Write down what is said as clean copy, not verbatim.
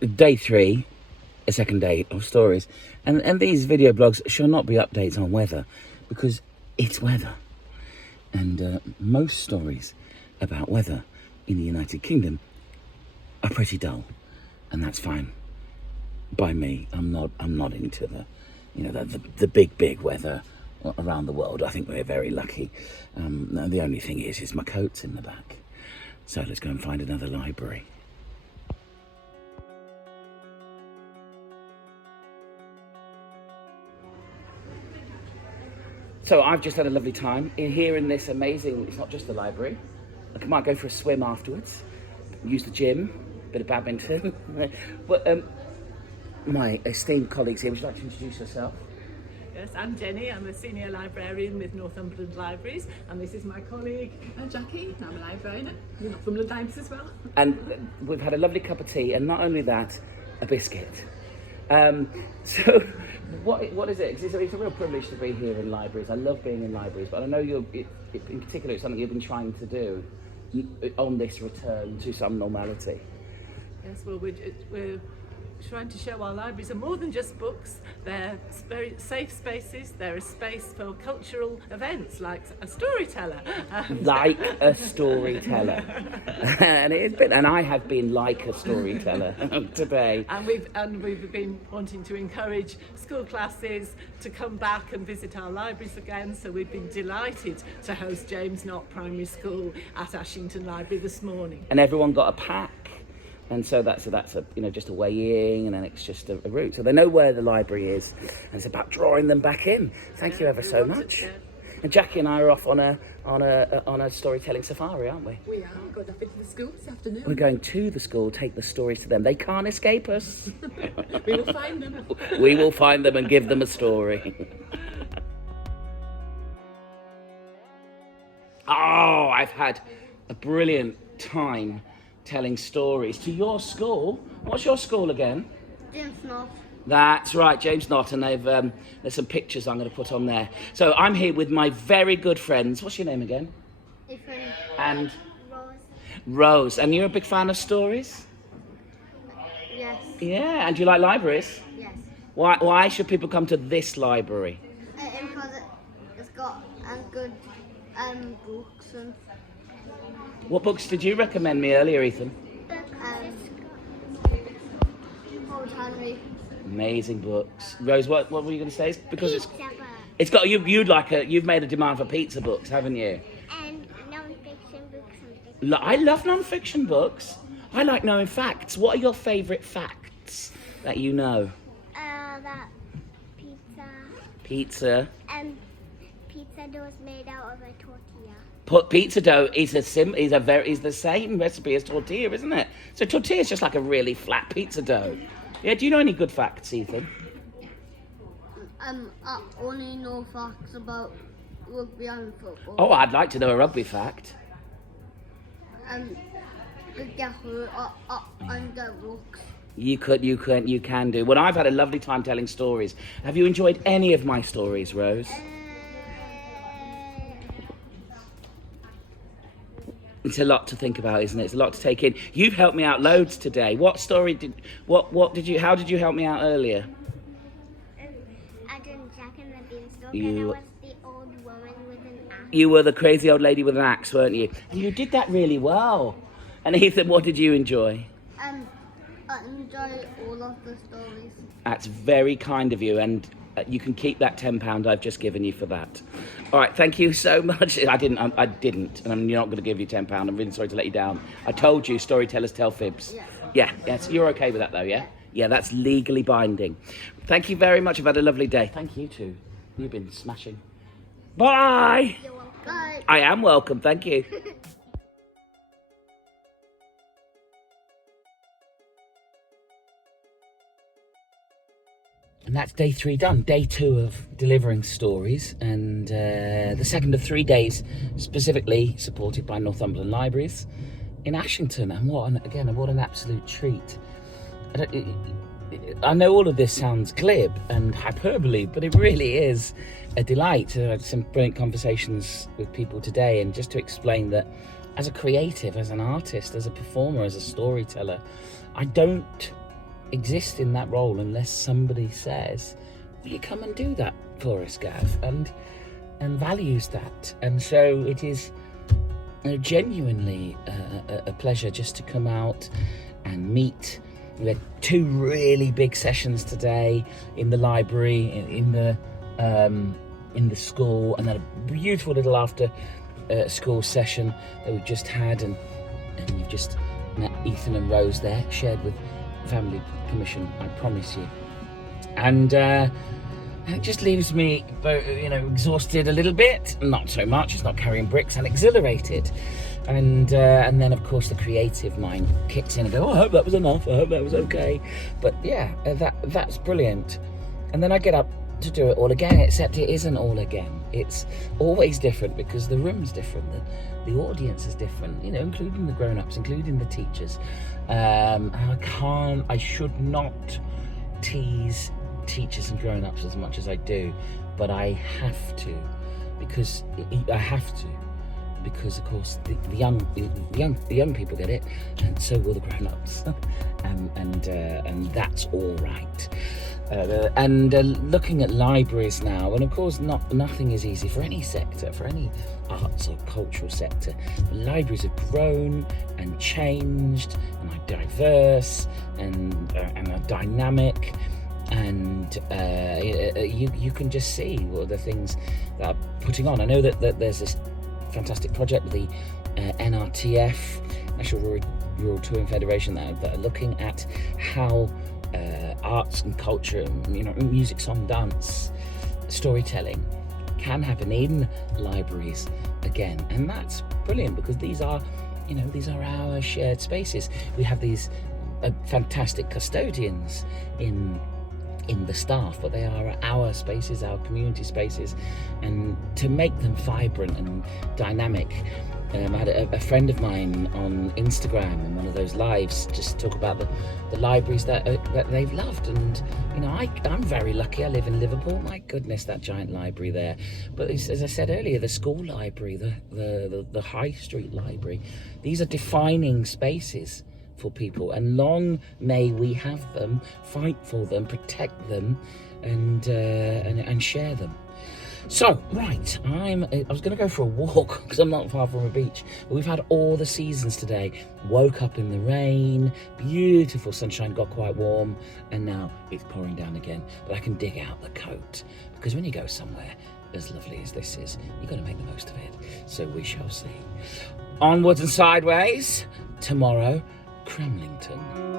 day 3, a second day of stories, and these video blogs shall not be updates on weather, because it's weather, and most stories about weather in the United Kingdom are pretty dull, and that's fine by me. I'm not into the big weather around the world. I think we're very lucky. The only thing is my coat's in the back, so let's go and find another library. So I've just had a lovely time here in this amazing, it's not just the library. I might go for a swim afterwards, use the gym, bit of badminton. But my esteemed colleagues here, would you like to introduce yourself? Yes, I'm Jenny. I'm a senior librarian with Northumberland Libraries, and this is my colleague Jackie. I'm a librarian at the Northumberland Libraries as well. And we've had a lovely cup of tea, and not only that, a biscuit. So what is it? 'Cause it's a real privilege to be here in libraries. I love being in libraries, but I know in particular it's something you've been trying to do on this return to some normality. Yes, well, we're trying to show our libraries are more than just books. They're very safe spaces. They're a space for cultural events, like a storyteller. Like a storyteller. And I have been like a storyteller today. And we've been wanting to encourage school classes to come back and visit our libraries again. So we've been delighted to host James Knott Primary School at Ashington Library this morning. And everyone got a pack. And so that's a just a way in, and then it's just a route. So they know where the library is, and it's about drawing them back in. Thank you ever so much. And Jackie and I are off on a storytelling safari, aren't we? We are. We're going off into the school this afternoon. We're going to the school, take the stories to them. They can't escape us. We will find them. We will find them and give them a story. Oh, I've had a brilliant time telling stories to your school. What's your school again? James Knott. That's right, James Knott, and there's some pictures I'm going to put on there. So I'm here with my very good friends. What's your name again? Ethen. And Rose. Rose. And you're a big fan of stories? Yes. Yeah. And do you like libraries? Yes. Why should people come to this library? Because it's got good books and. What books did you recommend me earlier, Ethen? Old Henry. Amazing books. Rose, what were you going to say? Because Pizza it's got you've made a demand for pizza books, haven't you? and non-fiction books and fiction. I love non-fiction books. I like knowing facts. What are your favourite facts that you know? That Pizza. pizza dough is made out of a tortilla. Pizza dough is the same recipe as tortilla, isn't it? So tortilla is just like a really flat pizza dough. Yeah. Do you know any good facts, Ethen? I only know facts about rugby and football. Oh, I'd like to know a rugby fact. They get hurt and get rocks. You can do. Well, I've had a lovely time telling stories. Have you enjoyed any of my stories, Rose? It's a lot to think about, isn't it? It's a lot to take in. You've helped me out loads today. How did you help me out earlier? I done Jack and the Beanstalk, You- and I was the old woman with an axe. You were the crazy old lady with an axe, weren't you? And you did that really well. And Ethan, what did you enjoy? I enjoy all of the stories. That's very kind of you, and you can keep that £10 I've just given you for that. All right, thank you so much. I didn't, and I'm not going to give you £10. I'm really sorry to let you down. I told you, storytellers tell fibs. Yes, you're okay with that though, yeah? Yeah, that's legally binding. Thank you very much. I've had a lovely day. Thank you too. You've been smashing. Bye. You're welcome. Bye. I am welcome. Thank you. And that's day 3 done. Day 2 of delivering stories, and the second of 3 days specifically supported by Northumberland Libraries in Ashington. And what an absolute treat. I know all of this sounds glib and hyperbole, but it really is a delight to have some brilliant conversations with people today, and just to explain that as a creative, as an artist, as a performer, as a storyteller, I don't exist in that role unless somebody says, will you come and do that for us, Gav, and values that. And so it is genuinely a pleasure just to come out and meet. We had 2 really big sessions today in the library, in the school, and then a beautiful little after school session that we've just had, and you've just met Ethen and Rose there, shared with family permission, I promise you. And it just leaves me, exhausted a little bit. Not so much, it's not carrying bricks, and exhilarated. And then, of course, the creative mind kicks in and goes, oh, I hope that was enough, I hope that was okay. But yeah, that's brilliant. And then I get up to do it all again, except it isn't all again. It's always different because the room's different, the audience is different, including the grown-ups, including the teachers. I should not tease teachers and grown-ups as much as I do, but I have to, because of course the young people get it, and so will the grown-ups, and that's all right. Looking at libraries now, and of course nothing is easy for any sector, for any arts or cultural sector. Libraries have grown and changed and are diverse and are dynamic, and you can just see what the things that are putting on. I know that there's this fantastic project with the NRTF, National Rural Touring Federation, that are looking at how arts and culture, music, song, dance, storytelling can happen in libraries again. And that's brilliant, because these are our shared spaces. We have these fantastic custodians in the staff, but they are our spaces, our community spaces, and to make them vibrant and dynamic. I had a friend of mine on Instagram in one of those lives just talk about the libraries that they've loved, and I'm very lucky. I live in Liverpool. My goodness, that giant library there. But as I said earlier, the school library, the High Street library, these are defining spaces for people, and long may we have them, fight for them, protect them, and share them. So, right, I was going to go for a walk because I'm not far from a beach, but we've had all the seasons today. Woke up in the rain, beautiful sunshine, got quite warm, and now it's pouring down again. But I can dig out the coat, because when you go somewhere as lovely as this is, you've got to make the most of it. So we shall see. Onwards and sideways, tomorrow, Cramlington.